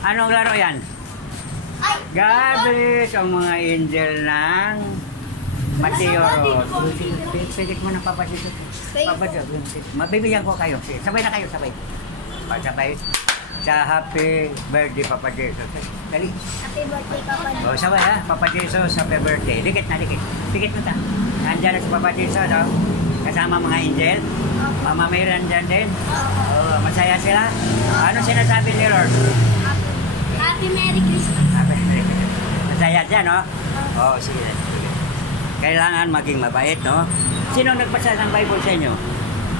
Anong laro yan? Garbage ang mga angel ng Mateo. Pigit mo ng Papa dito. Papa dito. Mabibigyan ko kayo. Sabay na kayo, sabay. Sabay. Sa happy birthday, Papa Jesus. Dali. Happy birthday, Papa Jesus. O, sabay ha. Papa Jesus, happy birthday. Dikit na, dikit. Dikit mo ta. Nandyan na si Papa Jesus, no? Kasama mga angel. Mama Mayran dyan din. Masaya sila. Ano sinasabi ni Lord? Happy Merry Christmas. Masaya dyan, no? Oo, sige. Kailangan maging mabait, no? Sino nagpasa ng Bible sa inyo?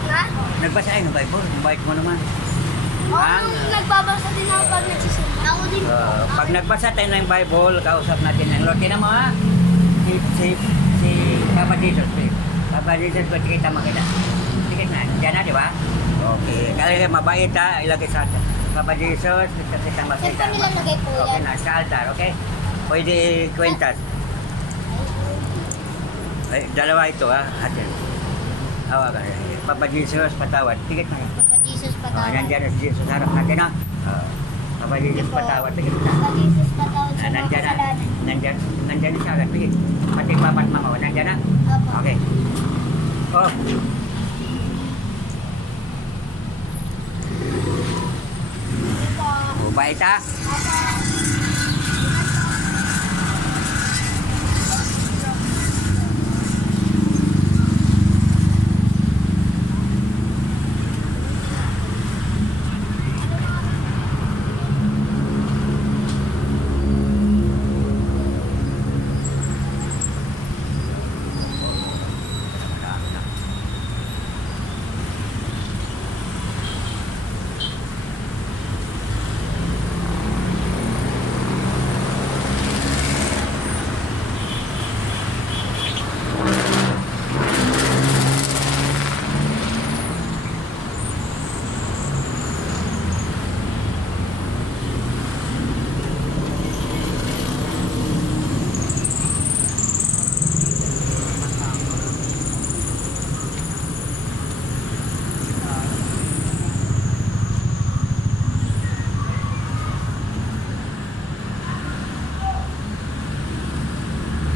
Ha? Nagbasa kayo ng Bible? Ang bait mo naman. Nagbabasa din ako pag nagsisimba. Ako din. Pag nagbasa tayo ng Bible, kausap natin ng Lord. Tinan mo, ha? Si Papa Jesus. Papa Jesus, ba't kita makita? Sige na, dyan na, di ba? Okay. Kaya mabait, ha? Ilagay sa atin. Papa Jesus, kita makita. Saan pa nilalagay po yan? Okay na, sa altar, okay? Pwede kwentas. Ay, dalawa ito, ha? Atin. Hawakan. Papa Jesus, patawad. Tigit na. Papa Jesus, patawad. Nandiyan na si Jesus, harap natin, ha? Papa Jesus, patawad. Tigit na. Papa Jesus, patawad sa mga Nandiyan na. kasalanan. Nandiyan na siya agad. Tigit. Pati papat mama, nandiyan na? Opo. Okay. Oh. Oh, bait, ha?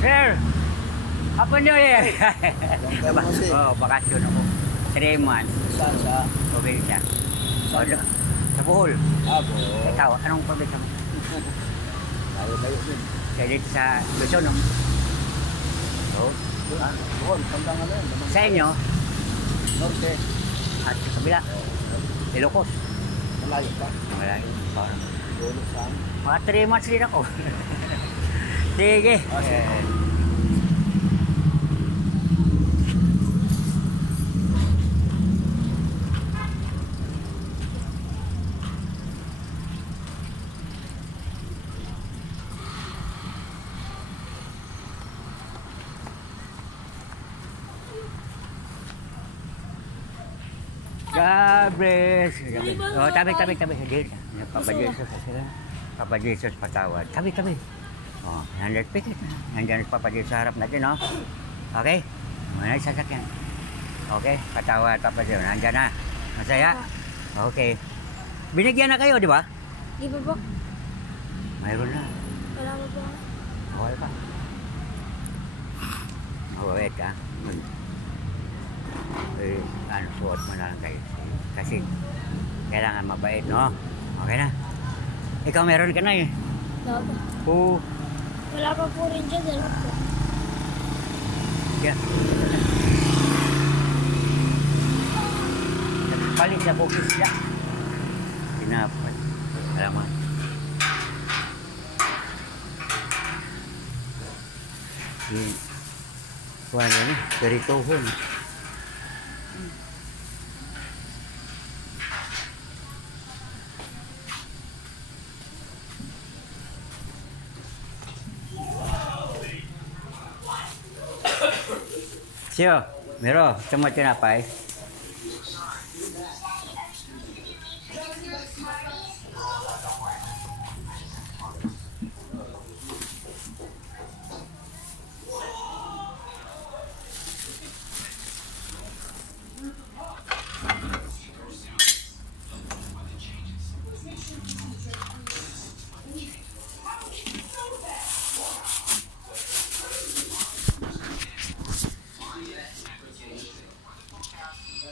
Sir, Happy New Year! Oh, bakasyon ako. 3 months. Saan sa? Probinsya. Sa Bohol. Bohol. Ikaw, anong probinsya mo? Layo-layo din. Kaya dito sa Luzon, no? Oo. Bohol, pandang ano yun. Sa inyo? Norte. At sa kabila? Ilocos. Malayo pa. Malayo. Dulo saan? Mga 3 months din ako. Sige. God bless. Oh, tabi. Papa Jesus sila. Papa Jesus patawad. Tabi. Oh, 100 pikit. Nandiyan si Papa Jesus sa harap natin, no? Okay? May sasakyan. Okay, patawad Papa Jesus. Nandiyan na. Masaya? Okay. Binigyan na kayo, di ba? Di ba po? Mayroon na. Wala mo po. Okay pa. Mabawet ka. Suot mo na lang kayo. Kasi kailangan mabait, no? Okay na. Ikaw meron ka na eh. Wala po. Oo. Wala pa po rin dyan. Dalawa po. Yeah. Palit sa bukis siya. Tinapad. Alam mo. Kuha na ni. Peritohon. Siyo, Miro, semua tinapay.